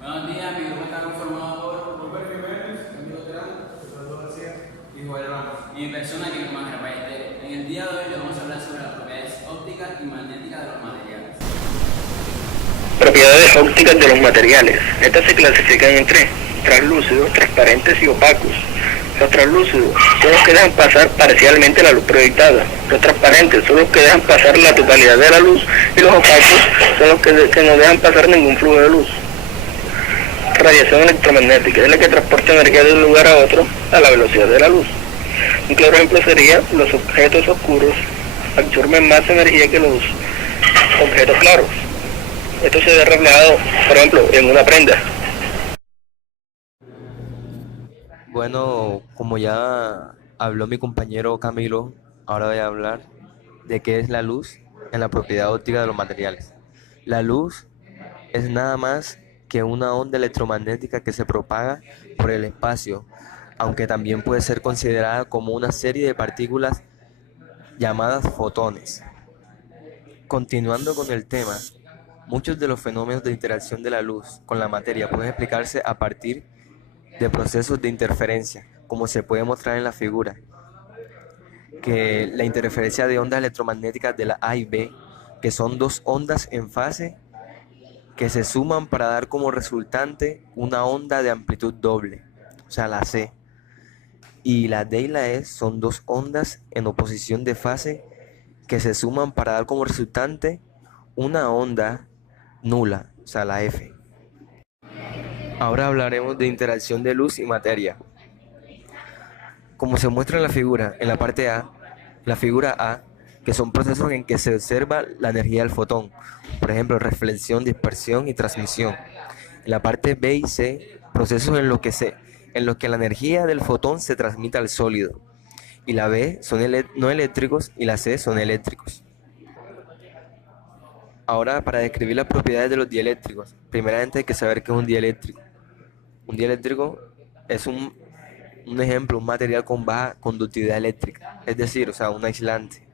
Buenos días, mi grupo está conformado por Robert Jiménez, Camilo Terán Fernando García. y Joel Ramos. Y mi persona, que es Tomás Ballesteros. En el día de hoy le vamos a hablar sobre las propiedades ópticas y magnéticas de los materiales. Propiedades ópticas de los materiales. Estas se clasifican en tres: translúcidos, transparentes y opacos. Los translúcidos son los que dejan pasar parcialmente la luz proyectada. Los transparentes son los que dejan pasar la totalidad de la luz, y los opacos son los que no dejan pasar ningún flujo de luz. Radiación electromagnética es la que transporta energía de un lugar a otro a la velocidad de la luz. Un claro ejemplo sería: los objetos oscuros absorben más energía que los objetos claros. Esto se ve reflejado, por ejemplo, en una prenda. Bueno, como ya habló mi compañero Camilo, ahora voy a hablar de qué es la luz en la propiedad óptica de los materiales. La luz es nada más que una onda electromagnética que se propaga por el espacio, aunque también puede ser considerada como una serie de partículas llamadas fotones. Continuando con el tema, muchos de los fenómenos de interacción de la luz con la materia pueden explicarse a partir de procesos de interferencia, como se puede mostrar en la figura, que la interferencia de ondas electromagnéticas de la A y B, que son dos ondas en fase que se suman para dar como resultante una onda de amplitud doble, o sea, la C. Y la D y la E son dos ondas en oposición de fase que se suman para dar como resultante una onda nula, o sea, la F. Ahora hablaremos de interacción de luz y materia. Como se muestra en la figura, en la parte A, la figura A, que son procesos en que se observa la energía del fotón, por ejemplo, reflexión, dispersión y transmisión. En la parte B y C, procesos en los que la energía del fotón se transmite al sólido. Y la B son no eléctricos y la C son eléctricos. Ahora, para describir las propiedades de los dieléctricos, primeramente hay que saber qué es un dieléctrico. Un dieléctrico es un ejemplo, un material con baja conductividad eléctrica, es decir, o sea, un aislante,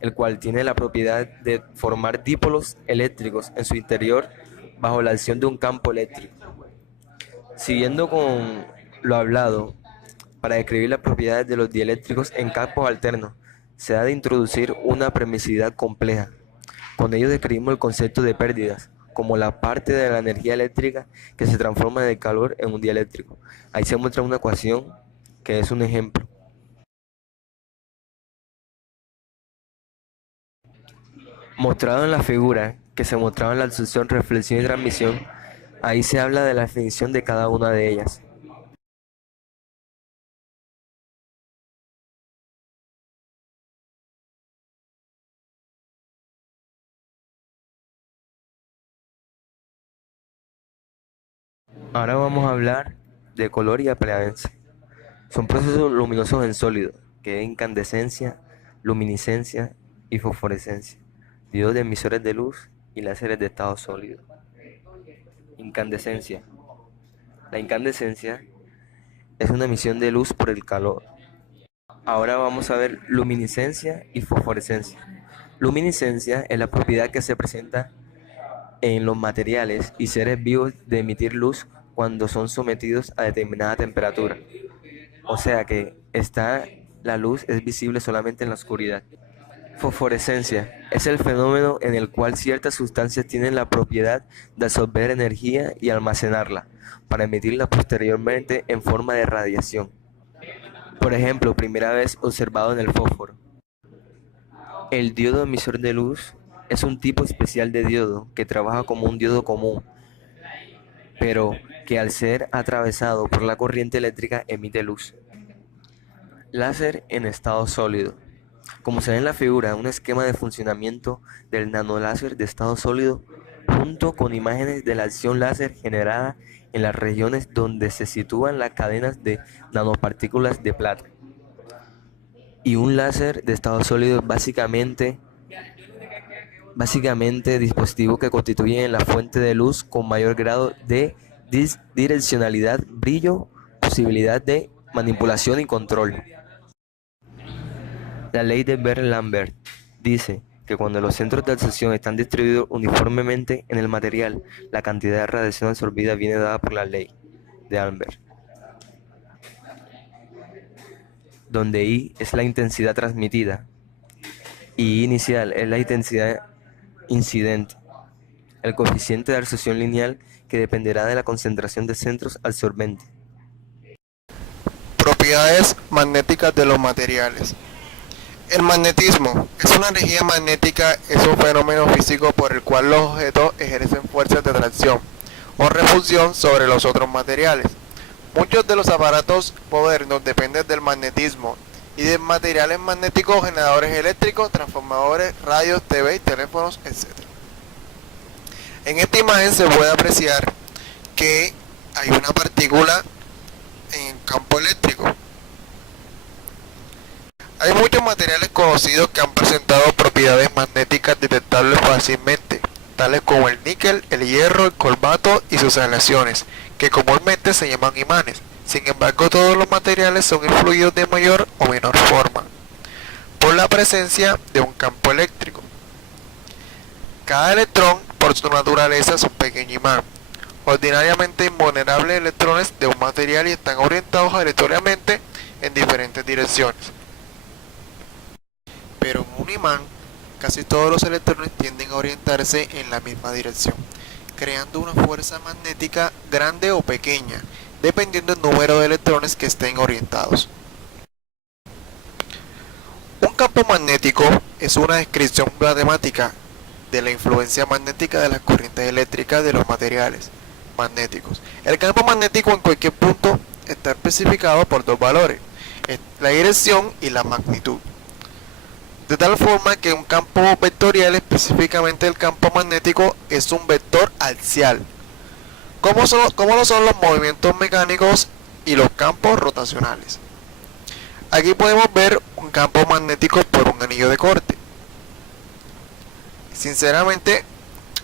el cual tiene la propiedad de formar dipolos eléctricos en su interior bajo la acción de un campo eléctrico. Siguiendo con lo hablado, para describir las propiedades de los dieléctricos en campos alternos, se ha de introducir una permisividad compleja. Con ello describimos el concepto de pérdidas, como la parte de la energía eléctrica que se transforma de calor en un dieléctrico. Ahí se muestra una ecuación que es un ejemplo. Mostrado en la figura que se mostraba en la absorción, reflexión y transmisión, ahí se habla de la definición de cada una de ellas. Ahora vamos a hablar de color y apleadencia. Son procesos luminosos en sólido, que es incandescencia, luminiscencia y fosforescencia, diodos de emisores de luz y láseres de estado sólido. Incandescencia. La incandescencia es una emisión de luz por el calor. Ahora vamos a ver luminiscencia y fosforescencia. Luminiscencia es la propiedad que se presenta en los materiales y seres vivos de emitir luz cuando son sometidos a determinada temperatura. O sea que la luz es visible solamente en la oscuridad. Fosforescencia es el fenómeno en el cual ciertas sustancias tienen la propiedad de absorber energía y almacenarla para emitirla posteriormente en forma de radiación. Por ejemplo, primera vez observado en el fósforo. El diodo emisor de luz es un tipo especial de diodo que trabaja como un diodo común, pero que al ser atravesado por la corriente eléctrica emite luz. Láser en estado sólido. Como se ve en la figura, un esquema de funcionamiento del nanoláser de estado sólido junto con imágenes de la acción láser generada en las regiones donde se sitúan las cadenas de nanopartículas de plata. Y un láser de estado sólido es básicamente dispositivos que constituyen la fuente de luz con mayor grado de direccionalidad, brillo, posibilidad de manipulación y control. La ley de Bell-Lambert dice que cuando los centros de absorción están distribuidos uniformemente en el material, la cantidad de radiación absorbida viene dada por la ley de Albert, donde I es la intensidad transmitida y I inicial es la intensidad incidente, el coeficiente de absorción lineal que dependerá de la concentración de centros absorbentes. Propiedades magnéticas de los materiales. El magnetismo es una energía magnética, es un fenómeno físico por el cual los objetos ejercen fuerzas de atracción o repulsión sobre los otros materiales. Muchos de los aparatos modernos dependen del magnetismo y de materiales magnéticos, generadores eléctricos, transformadores, radios, TV y teléfonos, etc. En esta imagen se puede apreciar que hay una partícula en campo eléctrico. Hay muchos materiales conocidos que han presentado propiedades magnéticas detectables fácilmente, tales como el níquel, el hierro, el cobalto y sus aleaciones, que comúnmente se llaman imanes. Sin embargo, todos los materiales son influidos de mayor o menor forma por la presencia de un campo eléctrico. Cada electrón, por su naturaleza, es un pequeño imán, ordinariamente invulnerables electrones de un material y están orientados aleatoriamente en diferentes direcciones. Pero en un imán, casi todos los electrones tienden a orientarse en la misma dirección, creando una fuerza magnética grande o pequeña, dependiendo del número de electrones que estén orientados. Un campo magnético es una descripción matemática de la influencia magnética de las corrientes eléctricas de los materiales magnéticos. El campo magnético en cualquier punto está especificado por dos valores, la dirección y la magnitud. De tal forma que un campo vectorial, específicamente el campo magnético, es un vector axial, como lo son los movimientos mecánicos y los campos rotacionales. Aquí podemos ver un campo magnético por un anillo de corte. Sinceramente,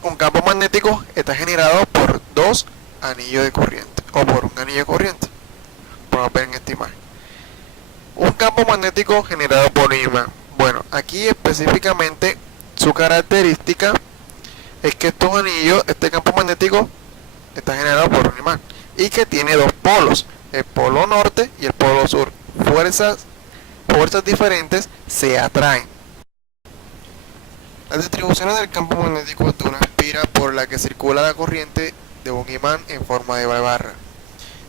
un campo magnético está generado por dos anillos de corriente, o por un anillo de corriente. Podemos ver en esta imagen. Un campo magnético generado por un imán. Bueno, aquí específicamente su característica es que estos anillos, este campo magnético está generado por un imán y que tiene dos polos, el polo norte y el polo sur. Fuerzas diferentes se atraen. Las distribuciones del campo magnético de una espira por la que circula la corriente de un imán en forma de barra.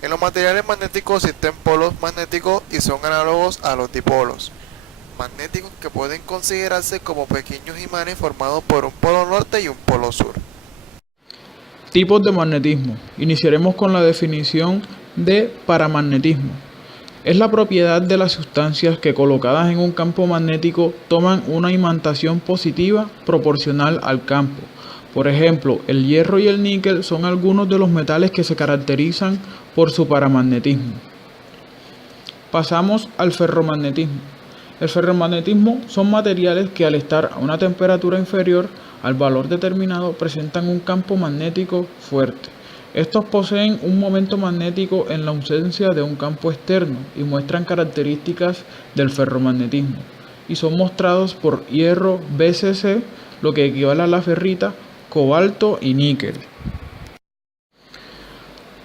En los materiales magnéticos existen polos magnéticos y son análogos a los dipolos magnéticos, que pueden considerarse como pequeños imanes formados por un polo norte y un polo sur. Tipos de magnetismo. Iniciaremos con la definición de paramagnetismo. Es la propiedad de las sustancias que, colocadas en un campo magnético, toman una imantación positiva proporcional al campo. Por ejemplo, el hierro y el níquel son algunos de los metales que se caracterizan por su paramagnetismo. Pasamos al ferromagnetismo. El ferromagnetismo son materiales que, al estar a una temperatura inferior al valor determinado, presentan un campo magnético fuerte. Estos poseen un momento magnético en la ausencia de un campo externo y muestran características del ferromagnetismo, y son mostrados por hierro BCC, lo que equivale a la ferrita, cobalto y níquel.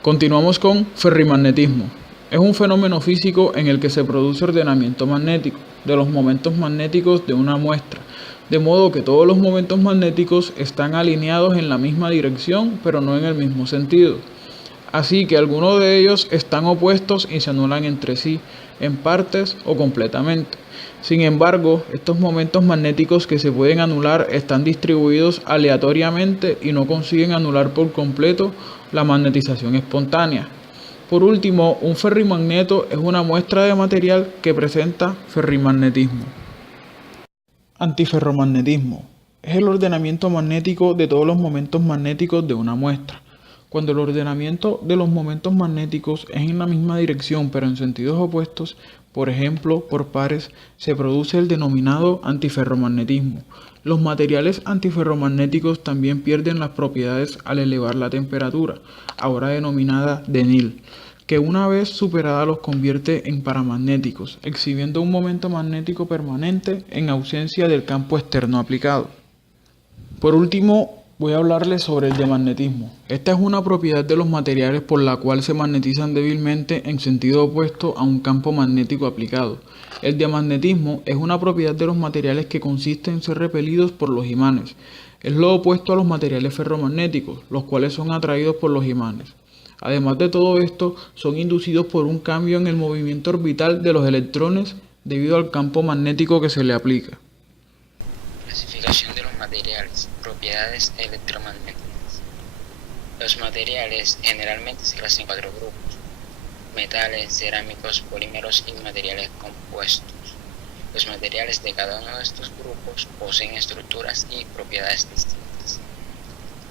Continuamos con ferrimagnetismo. Es un fenómeno físico en el que se produce ordenamiento magnético de los momentos magnéticos de una muestra, de modo que todos los momentos magnéticos están alineados en la misma dirección, pero no en el mismo sentido. Así que algunos de ellos están opuestos y se anulan entre sí, en partes o completamente. Sin embargo, estos momentos magnéticos que se pueden anular están distribuidos aleatoriamente y no consiguen anular por completo la magnetización espontánea. Por último, un ferrimagneto es una muestra de material que presenta ferrimagnetismo. Antiferromagnetismo es el ordenamiento magnético de todos los momentos magnéticos de una muestra. Cuando el ordenamiento de los momentos magnéticos es en la misma dirección pero en sentidos opuestos, por ejemplo por pares, se produce el denominado antiferromagnetismo. Los materiales antiferromagnéticos también pierden las propiedades al elevar la temperatura, ahora denominada Denil, que una vez superada los convierte en paramagnéticos, exhibiendo un momento magnético permanente en ausencia del campo externo aplicado. Por último, voy a hablarles sobre el diamagnetismo. Esta es una propiedad de los materiales por la cual se magnetizan débilmente en sentido opuesto a un campo magnético aplicado. El diamagnetismo es una propiedad de los materiales que consiste en ser repelidos por los imanes. Es lo opuesto a los materiales ferromagnéticos, los cuales son atraídos por los imanes. Además de todo esto, son inducidos por un cambio en el movimiento orbital de los electrones debido al campo magnético que se le aplica. Clasificación de los materiales, propiedades electromagnéticas. Los materiales generalmente se clasifican en 4 grupos: metales, cerámicos, polímeros y materiales compuestos. Los materiales de cada uno de estos grupos poseen estructuras y propiedades distintas.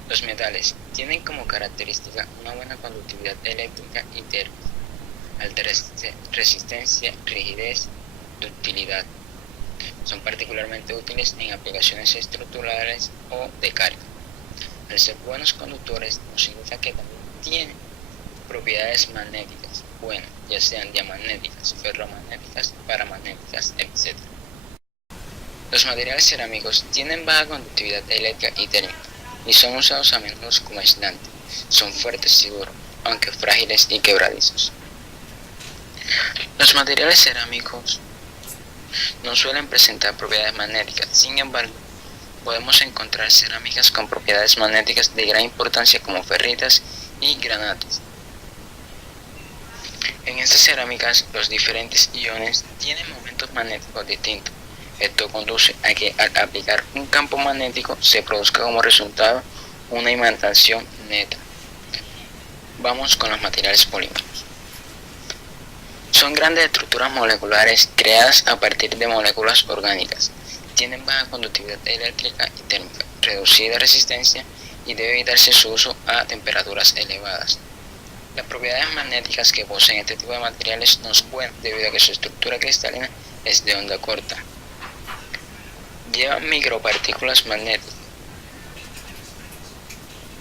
Los metales tienen como característica una buena conductividad eléctrica y térmica, alta resistencia, rigidez, ductilidad. Son particularmente útiles en aplicaciones estructurales o de carga. Al ser buenos conductores, no significa que también tienen propiedades magnéticas buenas, ya sean diamagnéticas, ferromagnéticas, paramagnéticas, etc. Los materiales cerámicos tienen baja conductividad eléctrica y térmica y son usados a menudo como aislantes. Son fuertes y duros, aunque frágiles y quebradizos. Los materiales cerámicos no suelen presentar propiedades magnéticas, sin embargo, podemos encontrar cerámicas con propiedades magnéticas de gran importancia como ferritas y granates. En estas cerámicas, los diferentes iones tienen momentos magnéticos distintos. Esto conduce a que al aplicar un campo magnético se produzca como resultado una imantación neta. Vamos con los materiales polímeros. Son grandes estructuras moleculares creadas a partir de moléculas orgánicas. Tienen baja conductividad eléctrica y térmica, reducida resistencia y debe evitarse su uso a temperaturas elevadas. Las propiedades magnéticas que poseen este tipo de materiales no son buenas debido a que su estructura cristalina es de onda corta. Llevan micropartículas magnéticas.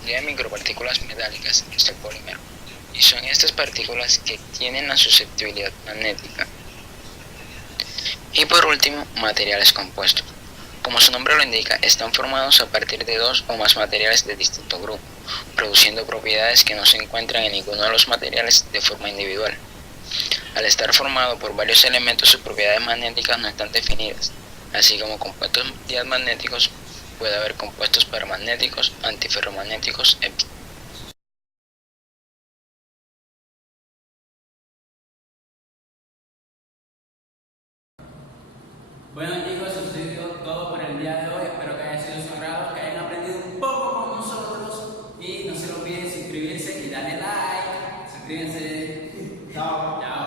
Llevan micropartículas metálicas, que es el polímero, y son estas partículas que tienen la susceptibilidad magnética. Y por último, materiales compuestos. Como su nombre lo indica, están formados a partir de 2 o más materiales de distinto grupo, produciendo propiedades que no se encuentran en ninguno de los materiales de forma individual. Al estar formado por varios elementos, sus propiedades magnéticas no están definidas. Así como compuestos diamagnéticos, puede haber compuestos paramagnéticos, antiferromagnéticos, etc. Bueno chicos, eso ha sido todo por el día de hoy. Espero que haya sido de su agrado, que hayan aprendido un poco con nosotros. Y no se olviden suscribirse y darle like. Suscríbanse. Chao. Chao.